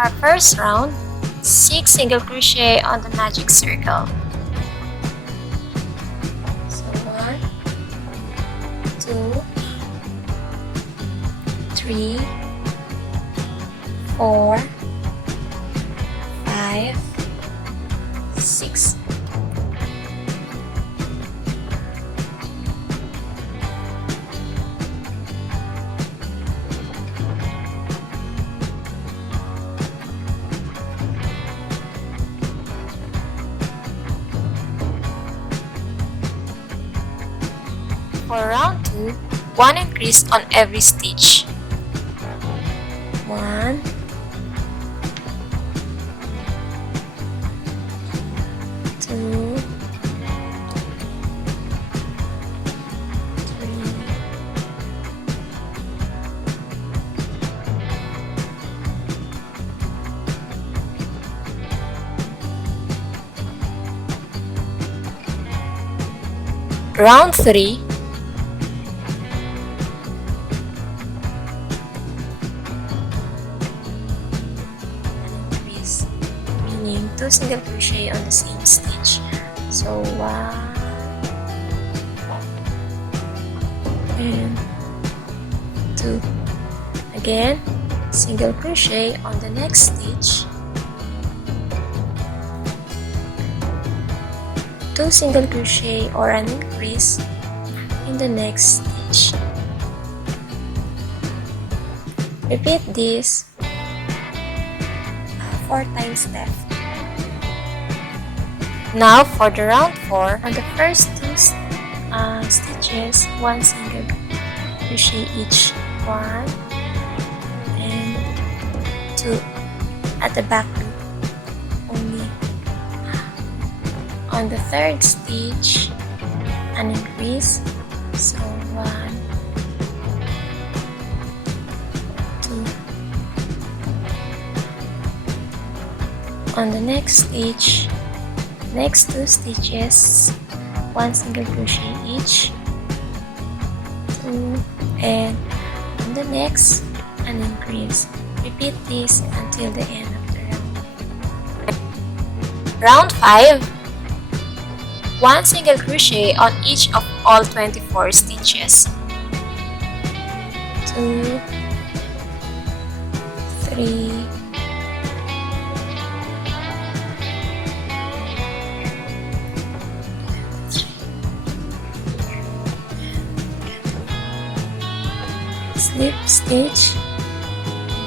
our first round, 6 single crochet on the magic circle. So 1, 2, 3, 4, 5, 6. For round 2, 1 increase on every stitch. 1, 2, 3, 4. Round 3, meaning 2 single crochet on the same stitch. So 1 and 2. Again, single crochet on the next stitch. 2 single crochet or an increase in the next stitch. Repeat this 4 times left. Now for the round 4, on the first 2 stitches, 1 single crochet each. 1 and 2 at the back loop only. On the third stitch, an increase. So 1, 2. On the next stitch, next 2 stitches, 1 single crochet each. 2 and on the next, an increase. Repeat this until the end of the round. Round 5, 1 single crochet on each of all 24 stitches. 2, 3, 4, slip stitch,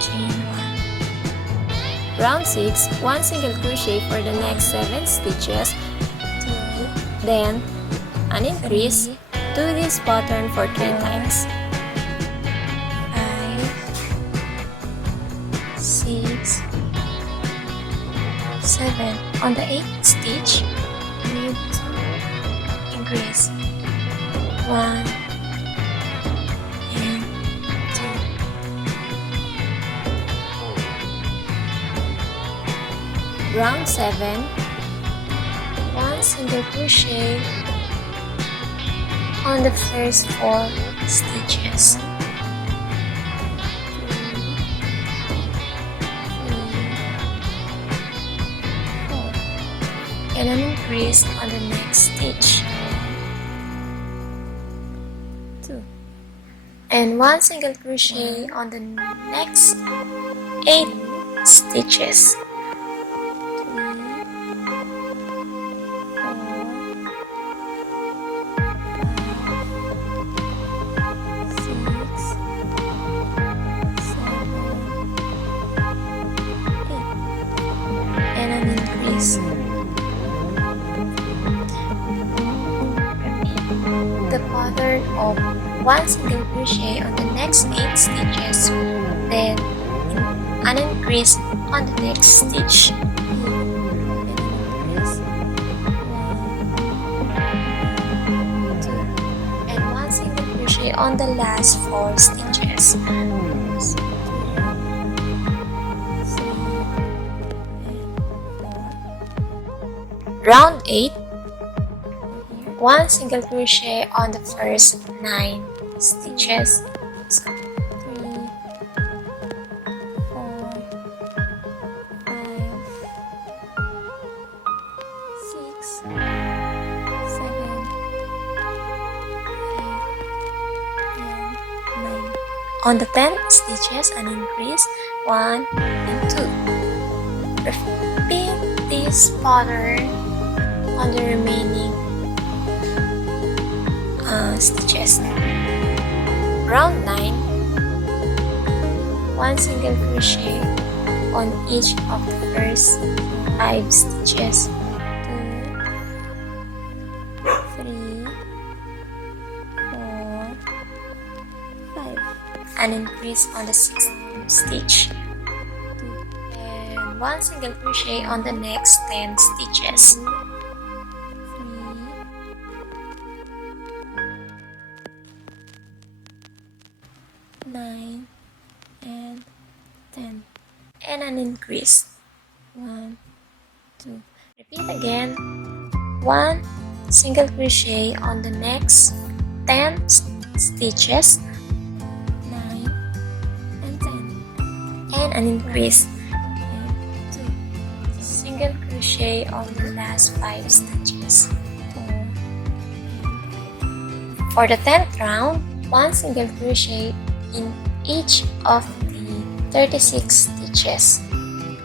chain 1. Round 6, 1 single crochet for the next 7 stitches. 2, then an increase. Do this pattern for 3 times. 5, 6, 7. On the 8th stitch, need to increase 1 and 2. Round 7, 1 single crochet on the first 4 stitches. 2, 3, 4, and an increase on the next stitch. 2, and 1 single crochet on the next 8 stitches. 3, 4, 5, 6, 7, 8, and an increase. The pattern of 1 single crochet on the next 8 stitches, then an increase on the next stitch. And 1 single crochet on the last 4 stitches. Round 8, 1 single crochet on the first 9 stitches. So 3, 4, On the 10th stitches, an increase 1 and 2. Repeat this pattern on the remaining stitches. Round 9, 1 single crochet on each of the first 5 stitches. 2, 3, 4, 5. An increase on the 6th stitch. And 1 single crochet on the next 10 stitches. 2, 3, 9, and 10. And an increase. 1, 2. Repeat again. 1 single crochet on the next 10 stitches. 9 and 10. And an increase. 2 single crochet on the last 5 stitches. 4. For the 10th round, 1 single crochet in each of the 36 stitches. 3,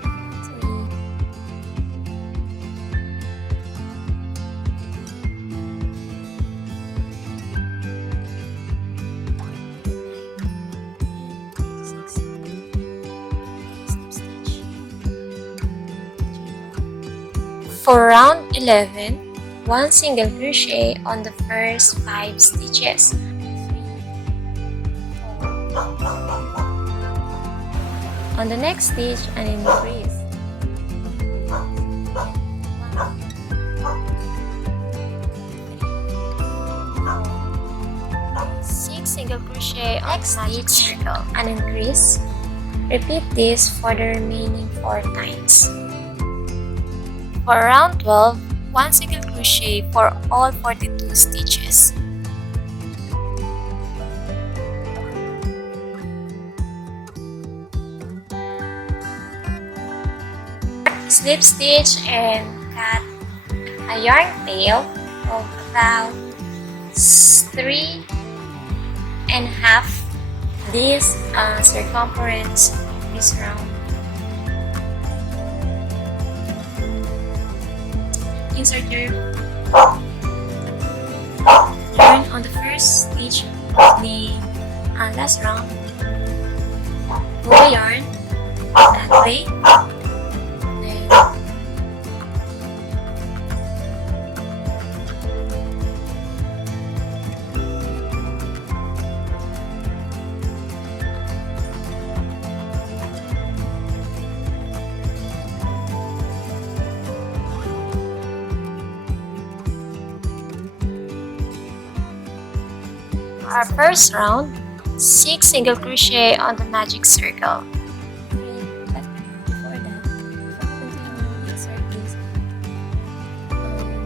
6. For round 11, 1 single crochet on the first 5 stitches. 3, 4. On the next stitch, an increase. 6 single crochet on the magic circle, an increase. Repeat this for the remaining 4 times. For round 12, 1 single crochet for all 42 stitches. Slip stitch and cut a yarn tail of about 3.5 this circumference of this round. Insert your yarn on the first stitch of the last round. Pull the yarn that way. Our first round, 6 single crochet on the magic circle. Before that, continue to insert this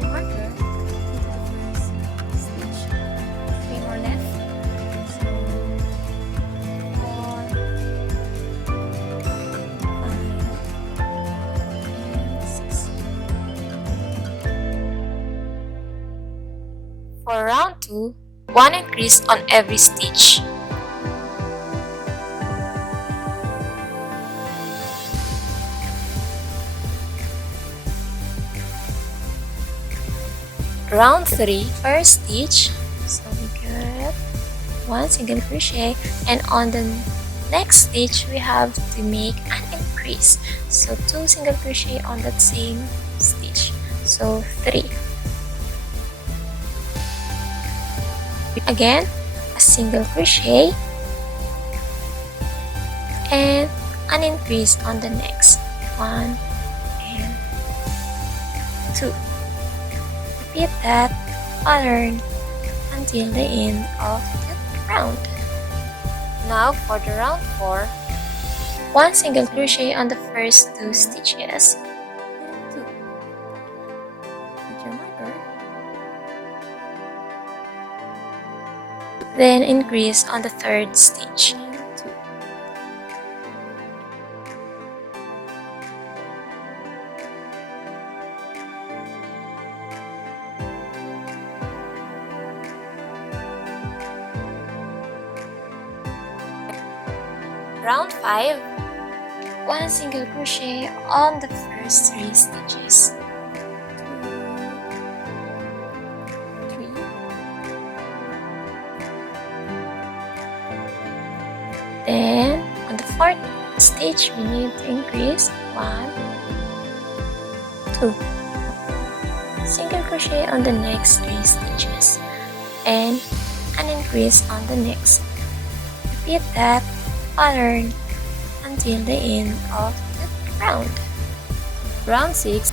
marker into the first stitch. 3 more left. So 4, 5, and 6. For round 2, 1 increase on every stitch. Round 3, first stitch. So we got 1 single crochet, and on the next stitch we have to make an increase. So 2 single crochet on that same stitch. So 3. Again, a single crochet and an increase on the next 1 and 2. Repeat that pattern until the end of the round. Now for the round 4, 1 single crochet on the first 2 stitches. 2. With your marker. Then increase on the third stitch. 2. Round 5. 1 single crochet on the first 3 stitches. 2, 3. Then on the 4th stitch, we need to increase 1, 2. Single crochet on the next 3 stitches and an increase on the next. Repeat that pattern until the end of the round. Round 6.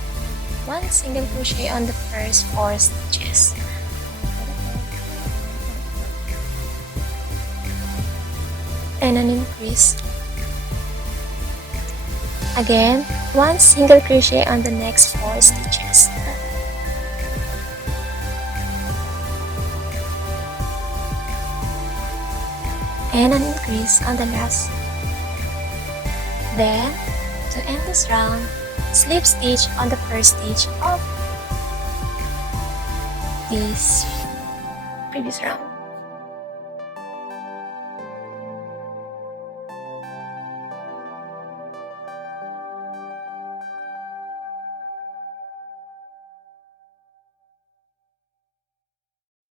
1 single crochet on the first 4 stitches. And an increase. Again, 1 single crochet on the next 4 stitches. And an increase on the last. Then, to end this round, slip stitch on the first stitch of this previous round.